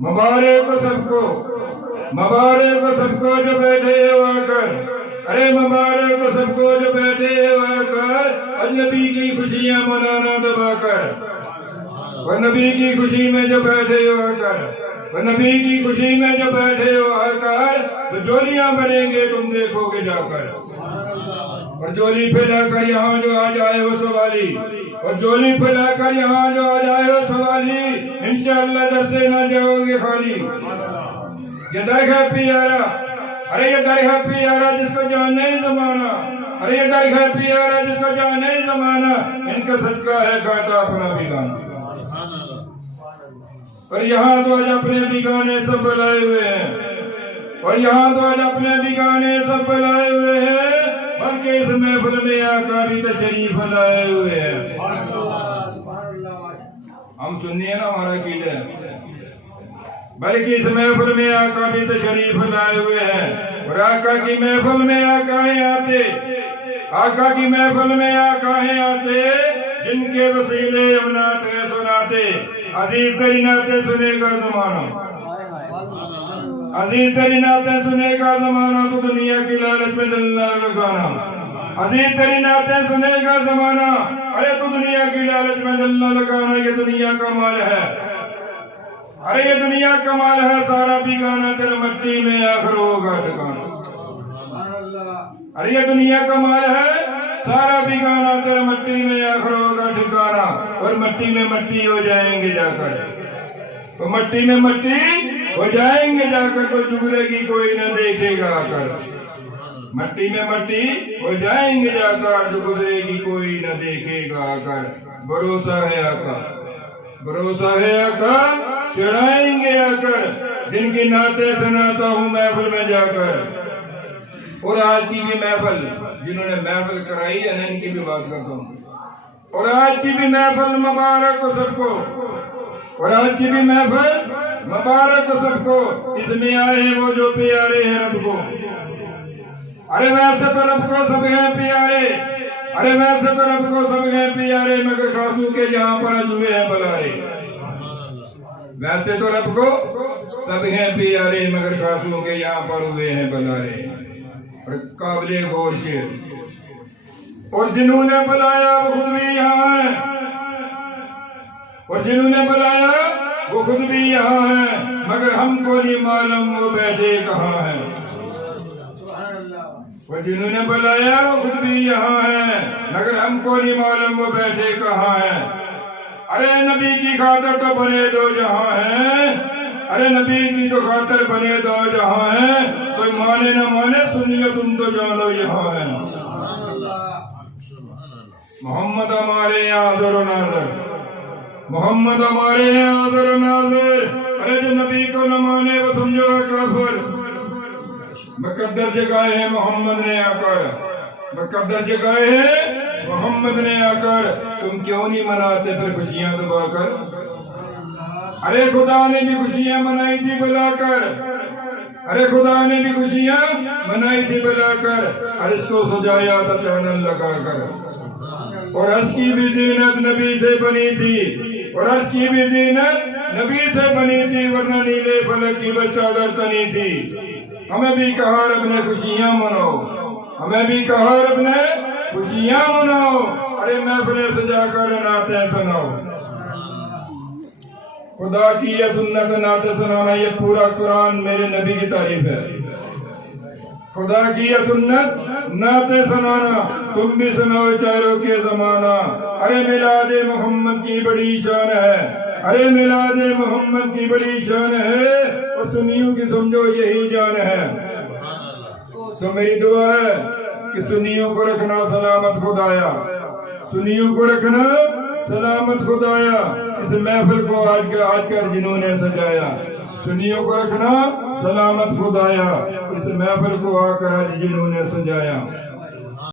مبارک ہو سب کو، مبارک ہو سب کو جو بیٹھے ہو آ کر، ارے مبارک ہو سب کو جو بیٹھے ہو آ کر، اجنبی کی خوشیاں منانا دبا کر، اور نبی کی خوشی میں جو بیٹھے ہو آ کر، اور نبی کی خوشی میں جو بیٹھے ہو آ کر، تو جولیاں بنیں گے تم دیکھو گے جا کر، اور جولی پھیلا کر یہاں جو آ جائے وہ سوالی، اور جولی پھیلا کر یہاں جو آ جائے وہ سوالی، انشاءاللہ در سے نہ جاؤ گے خالی۔ یہ در ہے پیارا، ارے یہ در ہے پیارا جس کو جانے زمانہ، ارے یہ در ہے پیارا جس کو جانے زمانہ، ان کا صدقہ ہے کھاتا اپنا بیگانہ۔ اور یہاں تو آج اپنے بیگانے سب بلائے ہوئے ہیں، اور یہاں تو آج اپنے بیگانے سب بلائے ہوئے ہیں، بلکہ اس محفل میں آقا بھی تشریف لائے ہوئے ہیں۔ ہم سنی ہے نا ہمارا عقیدہ ہے، بلکہ اس محفل میں آقا بھی تشریف لائے ہوئے ہیں، اور آقا کی محفل میں آقائیں آتے، آقا کی محفل میں آقائیں آتے، جن کے وسیلے ہم نعتیں سناتے۔ عزیز ترین نعتیں سنے گا زمانہ، عزیز ترین نعتیں سنے گا زمانہ، تو دنیا کی لالچ میں دل نہ لگانا۔ عزیز ترین نعتیں سنے گا زمانہ، ارے تو دنیا کی لالچ میں دل نہ لگانا، یہ دنیا کا مال ہے، ارے یہ دنیا کا مال ہے، سارا بیگانہ تیرے مٹی میں آخر ہوگا ٹھکانا۔ ارے یہ دنیا کا مال ہے، سارا بیگانہ تیرے مٹی میں آخر ہوگا ٹھکانا، اور مٹی میں مٹی ہو جائیں گے جا کر، تو مٹی میں مٹی ہو جائیں گے جا کر، کوئی جگرے کی کوئی نہ دیکھے گا آ کر، مٹی میں مٹی ہو جائیں گے جا کر، جو گزرے گی کوئی نہ دیکھے گا آ کر۔ بھروسہ ہے آقا، بھروسہ ہے آقا، چڑھائیں گے آ کر، جن کی نعتیں سناتا ہوں محفل میں جا کر۔ اور آج کی بھی محفل، جنہوں نے محفل کرائی ہے ان کی بھی بات کرتا ہوں، اور آج کی بھی محفل مبارک ہو سب کو، اور آج کی بھی محفل مبارک ہو سب کو، اس میں آئے ہیں وہ جو پیارے ہیں رب کو۔ ارے ویسے تو رب کو سب ہیں پیارے، ارے ویسے تو رب کو سب ہیں پیارے، مگر خاصو کے یہاں پر آج ہوئے ہیں بلارے۔ ویسے تو رب کو سب ہیں پیارے، مگر خاصو کے یہاں پر ہوئے ہیں بلارے۔ اور قابل غور شعر، اور جنہوں نے بلایا وہ خود بھی یہاں ہیں، اور جنہوں نے بلایا وہ خود بھی یہاں ہیں، مگر ہم کو نہیں معلوم وہ بیٹھے کہاں ہیں۔ اور جنہوں نے بلایا وہ خود بھی یہاں ہیں، مگر ہم کو نہیں معلوم وہ بیٹھے کہاں ہیں۔ ارے نبی کی خاطر تو بنے دو جہاں ہیں، ارے نبی کی تو خاطر بنے دو جہاں ہیں، کوئی مانے نہ مانے سنیے تم تو جانو یہاں ہیں۔ محمد ہمارے یہاں حاضر و ناظر، محمد ہمارے یہاں حاضر و ناظر، ارے جو نبی کو نہ مانے وہ سمجھو کافر۔ مقدر جگائے ہیں محمد نے آ کر، مقدر جگائے ہیں محمد نے آ کر، تم کیوں نہیں مناتے پھر خوشیاں دبا کر؟ ارے خدا نے بھی خوشیاں منائی تھی بلا کر، ارے خدا نے بھی خوشیاں منائی تھی بلا کر، عرش کو سجایا تھا چانن لگا کر، اور عرش کی بھی زینت نبی سے بنی تھی، اور عرش کی بھی زینت نبی سے بنی تھی، ورنہ نیلے فلک کی چادر تنی تھی۔ ہمیں بھی کہا رب نے خوشیاں مناؤ، ہمیں بھی کہا رب نے خوشیاں مناؤ، ارے محفلیں سجا کر نعتیں سناؤ۔ خدا کی یہ سنت نعت سنانا، یہ پورا قرآن میرے نبی کی تعریف ہے۔ خدا کی یہ سنت نعت سنانا، تم بھی سناؤ چاروں کے زمانہ۔ ارے میلاد محمد کی بڑی شان ہے، ارے میلاد محمد کی بڑی شان ہے، اور سنیوں کی سمجھو یہی جان ہے۔ تو میری دعا ہے کہ سنیوں کو رکھنا سلامت خدایا، سنیوں کو رکھنا سلامت خدایا، اس محفل کو آج کر جنہوں نے سجایا، سنیوں کو رکھنا سلامت خدایا، اس محفل کو آ کر آج جنہوں نے سجایا۔